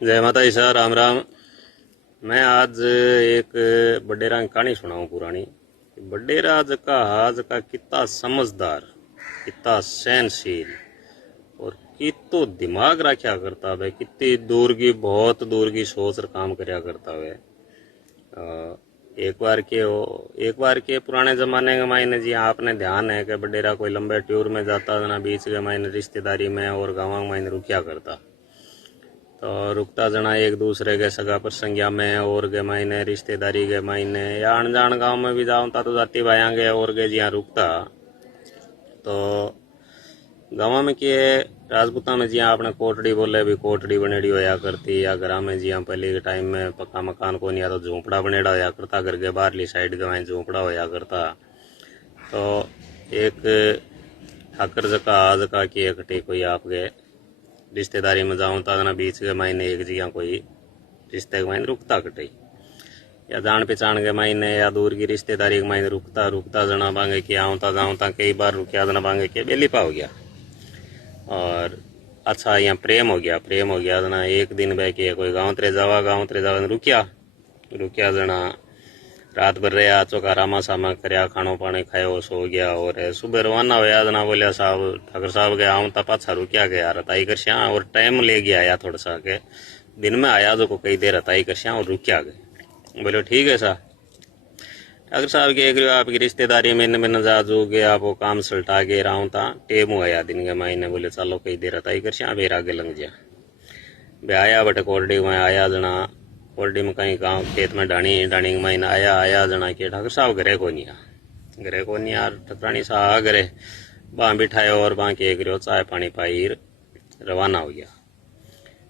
जय माता दी सर, राम राम। मैं आज एक बडेरा की कहानी सुनाऊं पुरानी। बडेरा जका आज का कितना समझदार, कितना सहनशील और कितो दिमाग रखा करता है, कितनी दूर की, बहुत दूर की सोच और काम करया करता है। एक बार के पुराने जमाने के मायने जी आपने ध्यान है कि बडेरा कोई लंबे टूर में जाता ना, बीच के मायने रिश्तेदारी में और गाँव के मायने रुकिया करता। तो रुकता जना एक दूसरे के सगा प्रसंगिया में और के मायने रिश्तेदारी के मायने या अनजान गांव में भी जाऊंता तो जाती भायांगे और के जिया रुकता। तो गाँव में किए राजपूता में जिया आपने कोटड़ी बोले भी कोटड़ी बनेड़ी होया करती, या घर में जिया पहले के टाइम में पक्का मकान को नहीं, या तो झोंपड़ा बनेड़ा होया करता, घर के बाहरली साइड के वहीं झोंपड़ा होया करता। तो एक ठाकर जका आज का की इकट्ठी कोई आपके रिश्तेदारी में जाऊं ता ना बीच के मायने एक जगह कोई रिश्ते के मायने रुकता कटे, या जान पहचान के मायने या दूर की रिश्तेदारी के मायने रुकता रुकता जना पांगे कि आऊं ता जाऊं ता कई बार रुकिया जना पांगे कि बेली पा हो गया। और अच्छा यहाँ प्रेम हो गया जना एक दिन बह के कोई गाँव तरे जावा रुकिया रुकिया जना रात भर रहा चौका रामा सामा करया, खानो पानी खायो, सो गया। और सुबह रवाना होया जना बोलिया साहब ठाकर साहब के आऊं ता पाछा रुकिया गया रताई करश्या, और टाइम ले गया आया थोड़ा सा के दिन में आया जो को कई देर रताई करश्या और रुकिया गए। बोलो ठीक है सा ठाकर साहब के एक आपकी रिश्तेदारी में न जा जो के आप वो काम सल्टा के राऊं ता टेम आया दिन के मायने, बोले चलो कई देर रताई करश्या बेर आगे लंग जा बे आया बटे कोरडी में आया जना कोरडी में कहीं गाँव खेत में डाणी डाणी माइन आया जना के ठाकर साहब घरे को नहीं यार ठकरानी साहब घरे बाँ बिठायो और बाँ के करो चाय पानी पाई रवाना हो गया।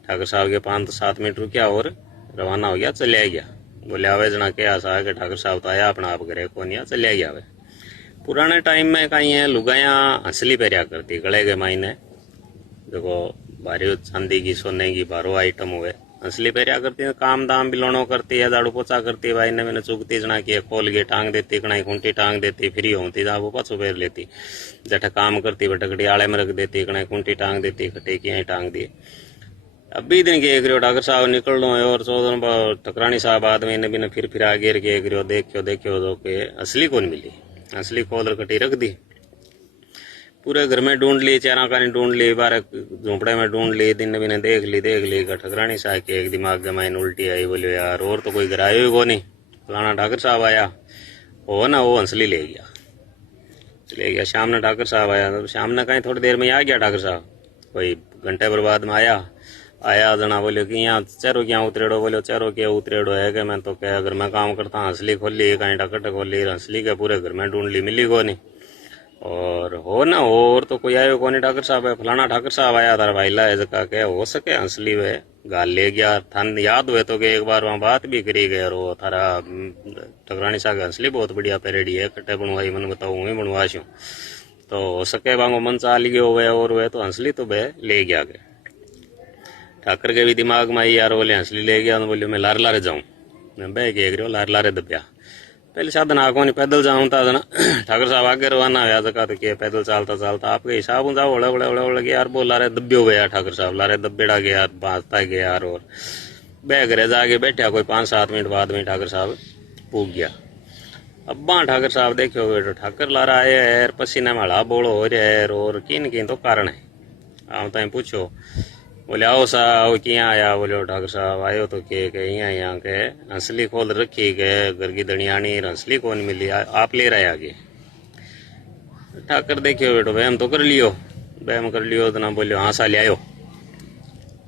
ठाकर साहब के 5-7 मिनट रुकिया और रवाना हो गया, चलिया गया। बोले आवे जना के आशा के ठाकर साहब तो आया अपना आप घरे को नहीं चलिया गया। वे पुराने टाइम में कहीं है लुगाया हंसली पेरिया करती गले के मायने, देखो भारी चांदी की सोने की बारो आइटम हुए हंसली पेरिया करती है, काम दाम बिलोनो करती है, झाड़ू पोछा करती है, भाई ने मैंने चुगती जना की खोल के टांग देती, कणाई खूंटी टांग देती, फ्री होती जा वो पाछो फेर लेती, जट काम करती बटकड़ी आले में रख देती, कणाई खूंटी टांग देती, खटे की टांग दी। अभी दिन के एक ठाकर साहब निकल लो और 14 ठकरानी साहब आदमी ने भी फिर आगे के एक देखियो जो के असली कौन मिली, असली खोल कटी रख दी। पूरे घर में ढूंढ ली, चारा कानी ढूंढ ली, बारह झोंपड़े में ढूंढ ली, दिन भी ने देख ली ठकरानी साहब के एक दिमाग के मायने उल्टी आई। बोले यार और तो कोई घर आयो ही को नहीं, फलाना ठाकर साहब आया हो ना, वो हंसली ले गया। शाम ने ठाकर साहब आया, तो शाम ने कहीं थोड़ी देर में आ गया ठाकर साहब, कोई घंटे भर बाद में आया जना। बोले कि यहाँ चेरो क्या उतरेड़ो, बोले चेरो क्या उतरेड़ो है कि मैं तो क्या अगर मैं काम करता हंसली खोल ली, कहीं टकट खोल ली, हंसली के पूरे घर में ढूंढ ली, मिली को नहीं। और हो ना और तो कोई आयो कोनी ठाकर साहब है, फलाना ठाकर साहब आया तारा भाईला है जका के हो सके हंसली वे गाल ले गया। थान याद हुए तो कि एक बार वहाँ बात भी करी गए और वो थारा ठकरानी साहब हंसली बहुत बढ़िया पेरेडी है, कट्टे बनवाई मन बताऊ वही बनवाशू, तो हो सके बांगो मन चाल गयो हुए और वे तो हंसली तो बे ले गया गए। ठाकर के भी दिमाग में आई यार बोले हंसली ले गया, तो बोले मैं लारे लारे जाऊँ, मैं बह के लारे लारे दबिया। पहले साधन आको नहीं पैदल जाऊं था ना, ठाकर साहब आगे रवाना हुआ जगह तो क्या पैदल चलता आपके हिसाब जाओ ओले यार वो लारे दब्यो गया, ठाकर साहब लारे दब्बेड़ा गया, बांधता गया यार। और बह घरे जाके बैठा कोई 5-7 मिनट बाद में ठाकर साहब पूग गया। अब्बा ठाकर साहब देखो बेटो ठाकर लारा आया है, पसीने में हड़ा बोलो हो रहा है, और किन तो कारण है आप तई पूछो। बोले आओ सा आओ किया आया, बोले ठाकर साहब आयो तो के यहाँ के हंसली खोल रखी गए, घर की दनियानी हंसली कौन मिली, आप ले रहे आगे। ठाकर देखियो बेटो वहम तो कर लियो तो ना बोलियो हाँ सा लियायो,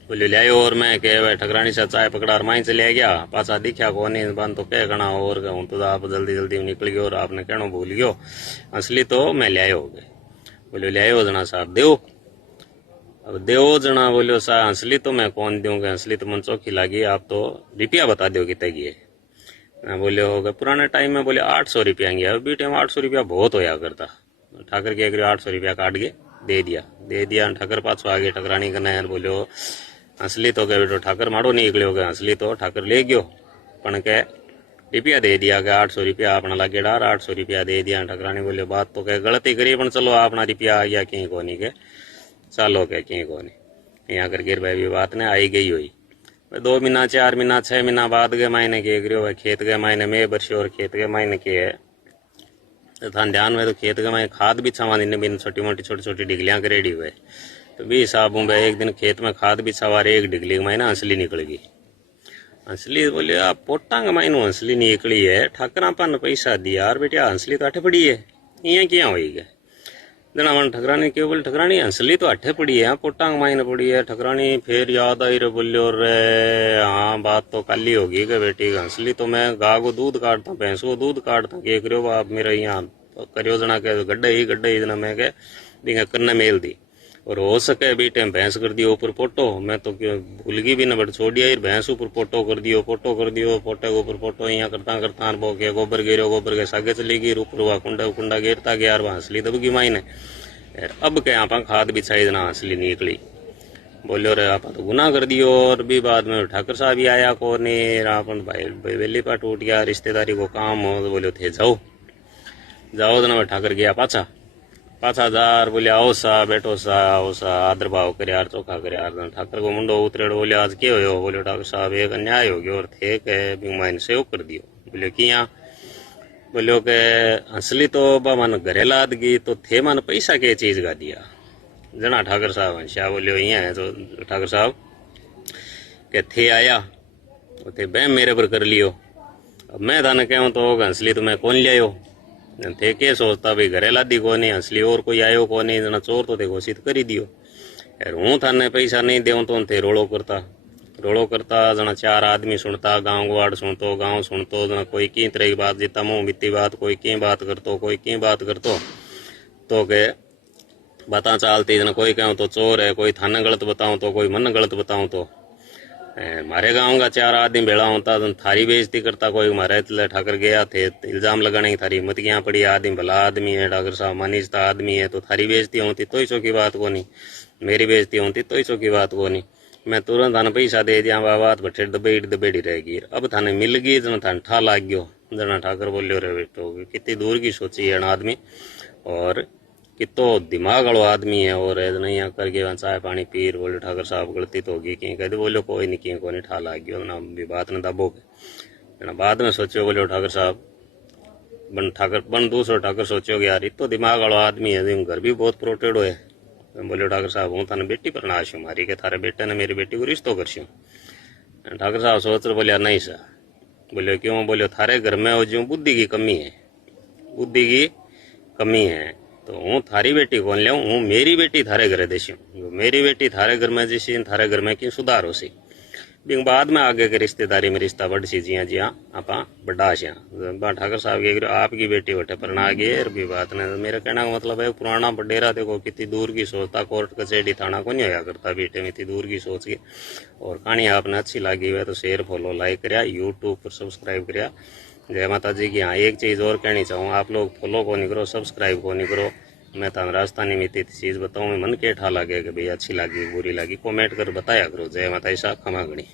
बोलियो लियायो। और मैं कह ठकरानी सा चाय पकड़ा और माई चले गया, पाछा दिखा कौन बन तो कह गणा और हूँ तो आप जल्दी निकल गयो और आपने कहना भूल गयो, हंसली तो मैं लियायो हो गए। बोलियो लियायो जना साहब देव, अब देव जना बोलियो सा हंसली तो मैं कौन दूंगा, हंसली तो मन चौकी लगी, आप तो रुपया बता दो कितने की है। बोले हो गए पुराने टाइम में बोले 800 रुपया गया, अभी टाइम 800 रुपया बहुत होया करता। ठाकर के 800 रुपया काट के दे दिया। ठाकर पाछो आगे ठकरानी करना यार बोलो हंसली तो कह बेटो ठाकर माड़ो नहीं निकलियो गया, हंसली तो ठाकर ले गयो पण के रुपया दे दिया के 800 रुपया अपना लगे डार 800 रुपया दे दिया। ठकरानी बोले बात तो कह गलती करी पण चलो अपना रुपया आ गया कहीं को नहीं के चलो के कहीं को नहीं, यहाँ कर गिर भाई भी बात ने आई गई हुई। 2 महीना 4 महीना 6 महीना बाद के मायने के करियो खेत के मायने में बरसे और खेत के मायने के है तो थान ध्यान में तो खेत के मायने खाद भी छावा दिन बिन छोटी मोटी छोटी छोटी डिगलियां करेडी हुए तो भी हिसाब हूँ एक दिन खेत में खाद भी छावा एक डिगली के मायने हंसली निकलेगी। हंसली बोले आप पोटा के मायने हंसली निकली है ठाकरापन पैसा दिया और बेटिया हंसली तो अठे पड़ी है इं क्या हुई गए जना मन ठकरानी क्यों बोले ठकरानी हंसली तो अठे पड़ी है पोटा के मायने पड़ी है ठकरानी फिर याद आई रे बोलियो रे हाँ बात तो कल ही होगी कि बेटी हंसली तो मैं गा को दूध काटता भैंस को दूध काटता के करो आप मेरे यहाँ करियो जना के गड्ढे ही जना मैं के बिंगा कन्ने मेल दी और हो सके बीटे भैंस कर दियो ऊपर पोटो मैं तो भूल गई भी न बट छोड़ दिया भैंस ऊपर पोटो कर दियो पोटे के ऊपर पोटो यहाँ करता करता बो के गोबर गिरो गोबर के सागे चली गई ऊपर हुआ कुंडा गिरता गया और हंसली दबगी मायने अब क्या आप खाद बिछाई देना हंसली निकली बोलो रे आप तो गुनाह कर दियो और भी बाद में ठाकर साहब भी आया को नहीं अपन भाई वेली पा टूट गया रिश्तेदारी को काम हो तो बोलो थे जाओ ना ठाकर गया पाछा जार बोले आओ सा बैठो सा आओ सा आदर भाव करे यार चोखा करे यार ठाकर को मुंडो उतरेड़ो बोले आज क्या हो बोले ठाकर साहब एक अन्याय हो गया और थे के बिमाइन सेव कर दियो बोले किया बोलो के हंसली तो बा मन घरे लाद गई तो थे मन पैसा के चीज का दिया जना ठाकर साहब हंसा बोलियो यहाँ है तो ठाकर साहब के थे आया थे बैम मेरे पर कर लियो अब मैं थाने कहूँ तो हंसली तो मैं कौन लियायो थे के सोचता भाई घरे लादी को नहीं हंसली और कोई आयो को नहीं जना चोर तो थे घोषित करी दियो यार हूँ थाने पैसा नहीं देऊँ तो थे रोड़ो करता जना 4 आदमी सुनता गाँव गुआड़ सुनतो गाँव सुनतो जना कोई की तरह की बात जीता मुँह बीती बात कोई की बात करतो तो के बाता चालती जना कोई कहूँ तो चोर है कोई थाने गलत बताऊँ तो कोई मन गलत बताऊँ तो मारे गाँव का 4 आदमी भेड़ा होता तो थारी बेइज्जती करता कोई मारे ठाकर गया थे इल्जाम लगाने की थारी हिम्मत यहाँ पड़ी आदमी भला आदमी है ठाकर साहब मानिजता आदमी है तो थारी बेइज्जती होती तो ही चौकी बात को नहीं मेरी बेइज्जती होती तो ही चौकी बात को नहीं मैं तुरंत थाने पैसा दे दिया बात बठे दबेड़ी रहेगी अब थाने मिल गई जना थाने ठा लाग गयो जना ठाकर बोलियो रे बेटो कितनी दूर की सोची है आदमी और कितो दिमाग वालो आदमी है और नहीं करके चाय पानी पीर बोले ठाकर साहब गलती तो होगी कहीं कहते बोलो कोई नहीं कहीं को नहीं ठा लाग गयो ना भी बात न दबो के बाद में सोचो बोलो ठाकर साहब बन दूसरो ठाकर सोचो कि यार इतो दिमाग वालो आदमी है घर भी बहुत प्रोटेड है बोलो ठाकर साहब हूँ थाने बेटी पर नाश हूँ मारी के थारे बेटे ने मेरी बेटी को रिश्तो करशू ठाकर साहब सोच रहे बोलिया नहीं सर बोलियो क्यों बोलियो थारे घर में हो जो बुद्धि की कमी है तो हूँ थारी बेटी कौन लिया हूँ मेरी बेटी थारे घरे देसी मेरी बेटी थारे घर में जैसी थारे घर में क्यों सुधार हो सी बिंग बाद में आगे के रिश्तेदारी में रिश्ता बढ़ सी जिया जिया आपा बड़ा सिया ठाकर साहब के आपकी बेटी बटे पर ना गए भी बात ने मेरा कहना का मतलब है पुराना बडेरा देखो कितनी दूर की सोचता कोर्ट कचहरी थाना को नहीं होया करता बेटे में इतनी दूर की सोच के और कहानी आपने अच्छी लगी हुई तो शेयर फॉलो लाइक करिया यूट्यूब पर सब्सक्राइब करिया जय माता जी की। हाँ एक चीज़ और कहनी चाहूँ आप लोग फॉलो को नहीं करो सब्सक्राइब को नहीं करो मैं तो राजस्थानी में इतनी चीज़ बताऊँ मन के ठा लगे कि भैया अच्छी लगी बुरी लगी कमेंट कर बताया करो। जय माता जी साहब खमा गणी।